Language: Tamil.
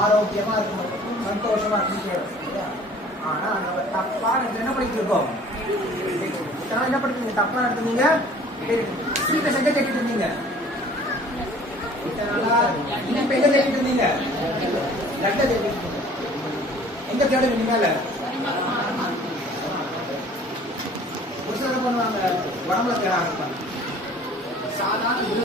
ஆரோக்கியமா இருக்கணும், சந்தோஷமா இருக்கணும். ஆனா நம்ம தப்பா என்ன பண்ணிட்டு இருக்கோம்? என்ன பண்ணிட்டு தப்பா நடந்தீங்க, சீட்டை செஞ்ச கேட்டுட்டு இருந்தீங்க, எங்க தேடிட்டு இருந்தீங்க, லட்ட தேடிட்டு இருந்தீங்க. எங்க தேடுவீங்க? மேல ஒரு சிலர் பண்ணுவாங்க, உடம்புல தேட ஆரம்பிப்பாங்க. சாதாரண